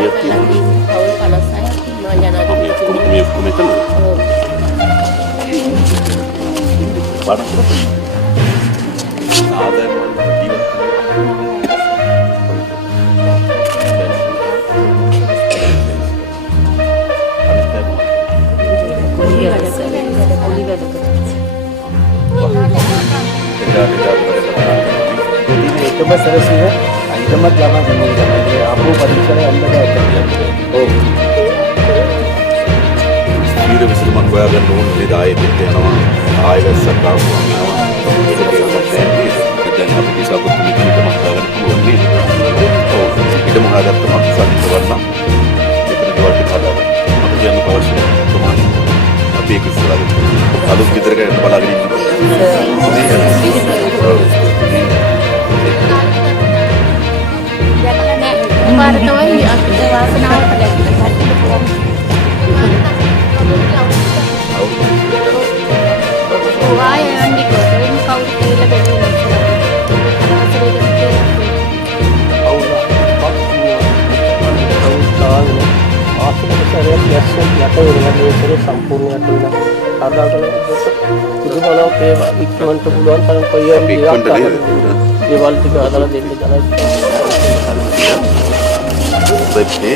කීයක් තියෙනවද? පවුල් 56ක් ඉන්නවා ජනාධිපතිතුමනි. මේ ඔක්කොම මෙතන. ඔව්. බලන්න. ආදායම ජීවත් එකම සරසිව අයිතමත් ළමා සම්මේලනයේ අපෝ පරීක්ෂණය අන්නද ඇත. ඔව්. ඊට විසඳුමක් හොයාගන්න ඕනේ නේද? ආයෙත් යනවා. ආයෙත් සත්‍යාව යනවා. ඒක දැන් අපි කිසාවුත් මේකම හදාගන්න පුළුවන් නේද? ඔව්. ඊටම හදාගත්තම අපි සම්පූර්ණ වන්න. ඒකට දෙවල්ට හදාගන්න. අපි කියන්න අවශ්‍ය ප්‍රමාණය. අපි ඒක ඉස්සරහට අලුත් විතරකට බලාගෙන ඉන්නවා. පාර තමයි අපිට වාසනාවට ලැබෙන්නේ. ඔය යන්නේ කොහෙන් කවුරු කියලා බැලුවේ නැහැ. සම්පූර්ණයට වෙන ආදායම පුදුමලෝක ඒවා ඉක්මනට පුළුවන් තරම් කොයියම් දේවල් ටික හදලා දෙන්න තමයි. Baiknya.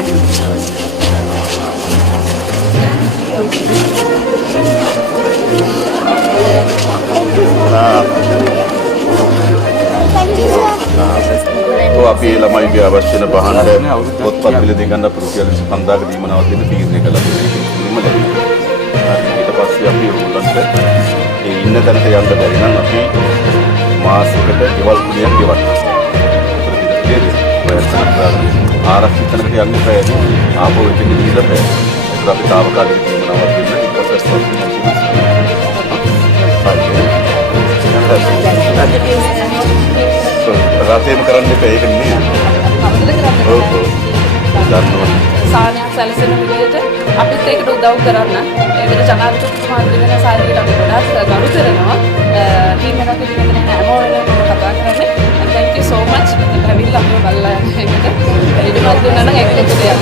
Oh, api lamai biar awasnya na bahan deh. Potpat pilih dengan dapur rupiah di sepanda ke di mana waktu itu pikirnya kalau lima lagi. Kita pasti api urutan deh. Ini kan yang dari nang api masuk ke jual kuliah jual. Seperti itu bayar sangat ආරක් හිතනකට යන්නේ බෑ. ආපහු එතන ගිහිල්ලා බෑ. ඒක අපි තාවකාලික ජීවනවත් වෙන්න ඊට පස්සේ රාතේම කරන්න එපා ඒක නෙමෙයි. ඔව් ඔව්. සාහනයක් සැලසෙන විදිහට අපිත් ඒකට උදව් කරන්න. ඒකට ජනාධිපතිතුමාගේ වෙන සාහනයකට අපි ගොඩාක් ගරු කරනවා. ටීම් එකක් විදිහට මෙතන හැමෝම වෙනම කතා කරන්නේ. And thank you so much. ඇවිල්ලා අපිව බලලා යන එකට. ඊටමත් දුන්නා නම් ඒක දෙයක්.